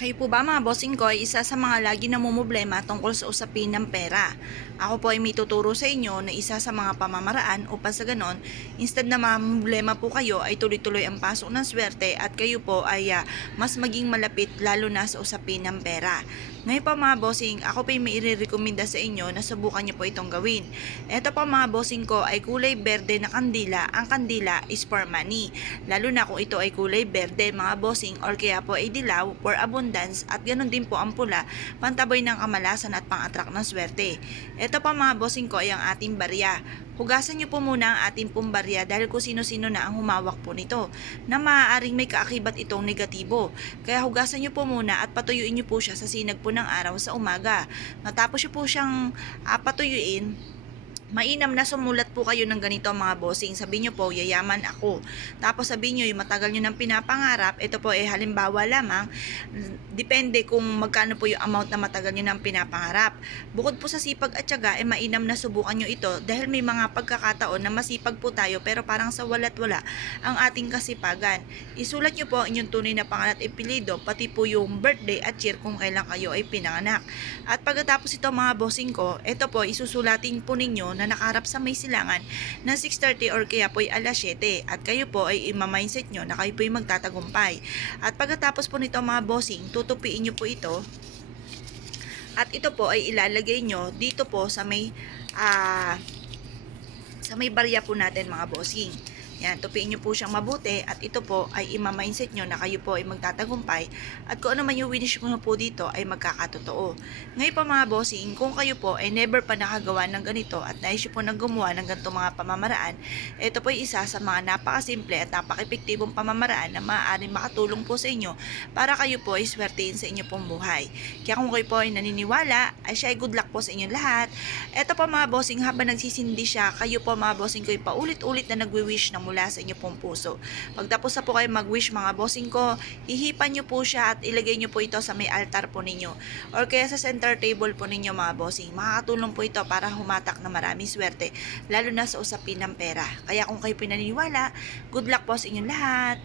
Kayo po ba mga bossing ko ay isa sa mga lagi namumblema tungkol sa usapin ng pera? Ako po ay may tuturo sa inyo na isa sa mga pamamaraan upang sa ganon, instead na mamumblema po kayo ay tuloy-tuloy ang pasok ng swerte at kayo po ay mas maging malapit lalo na sa usapin ng pera. Ngayon po mga bossing, ako po ay may irerekomenda sa inyo na subukan nyo po itong gawin. Ito po mga bossing ko ay kulay berde na kandila. Ang kandila is for money. Lalo na kung ito ay kulay berde mga bossing or kaya po ay dilaw for abundance at ganoon din po ang pula, pantaboy ng kamalasan at pang-attract ng swerte. Ito po mga bossing ko ay ang ating barya. Hugasan nyo po muna ang ating pong barya dahil kung sino-sino na ang humawak po nito na maaaring may kaakibat itong negatibo. Kaya hugasan nyo po muna at patuyuin nyo po siya sa sinag po ng araw sa umaga. Matapos nyo po siyang patuyuin, mainam na sumulat po kayo ng ganito mga bossing. Sabihin nyo po, yayaman ako. Tapos sabihin nyo, yung matagal nyo ng pinapangarap, ito po halimbawa lamang, depende kung magkano po yung amount na matagal nyo ng pinapangarap. Bukod po sa sipag at tiyaga, mainam na subukan nyo ito dahil may mga pagkakataon na masipag po tayo pero parang sa walat wala ang ating kasipagan. Isulat nyo po ang inyong tunay na pangalan at apelyido, pati po yung birthday at year kung kailan kayo ay pinanganak. At pagkatapos ito mga bossing ko, ito po isusulatin po ninyo na nakaharap sa may silangan ng 6:30 or kaya po ay alas 7 at kayo po ay ima-mindset nyo na kayo po ay magtatagumpay. At pagkatapos po nito mga bossing, tutupiin nyo po ito at ito po ay ilalagay nyo dito po sa may barya po natin mga bossing. Yan, tupiin nyo po siyang mabuti at ito po ay ima-mindset nyo na kayo po ay magtatagumpay at kung ano man yung winish mo po dito ay magkakatotoo. Ngayon pa mga bossing, kung kayo po ay never pa nakagawa ng ganito at nais po nang gumawa ng ganito mga pamamaraan, ito po ay isa sa mga napakasimple at napaka-epektibong pamamaraan na maaaring makatulong po sa inyo para kayo po ay swertein sa inyo pong buhay. Kaya kung kayo po ay naniniwala, ay siya ay good luck po sa inyong lahat. Ito po mga bossing, habang nagsisindi siya, kayo po mga bossing ko ay paulit-ulit na nagwi-wish na mula sa inyo pong puso. Pagtapos na po kayo mag-wish mga bossing ko, hihipan nyo po siya at ilagay nyo po ito sa may altar po ninyo or kaya sa center table po ninyo mga bossing. Makakatulong po ito para humatak na maraming swerte lalo na sa usapin ng pera. Kaya kung kayo pinaniniwala, good luck po sa inyong lahat.